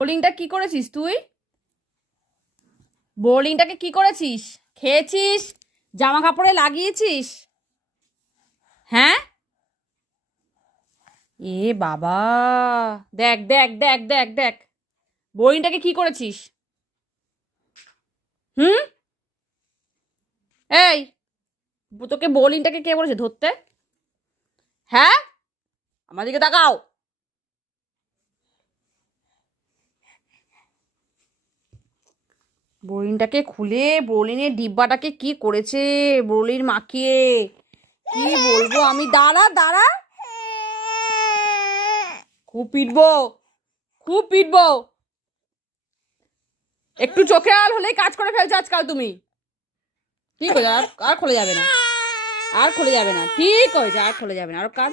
বোলিংটা কি করেছিস তুই? বোলিংটাকে কি করেছিস? খেয়েছিস? জামা কাপড়ে লাগিয়েছিস? হ্যাঁ? এ বাবা, দেখ দেখ দেখ দেখ দেখ, বোলিংটাকে কি করেছিস? হুম? এই, তোকে বোলিংটাকে কে বলেছে ধরতে? হ্যাঁ, আমার দিকে তাকাও। বোলিংটাকে খুলে বোলিংয়ের ডিব্বাটাকে কি করেছে বোলিং মাখিয়ে, কি বলবো আমি। দাঁড়া দাঁড়া, খুব পিটবো, খুব পিটবো। একটু চোখে আল হলেই কাজ করে ফেলছো আজকাল তুমি। ঠিক হয়ে আর আর খুলে যাবে না, আর খুলে যাবে না, ঠিক হয়েছে, আর খুলে যাবে না, আর কাজ।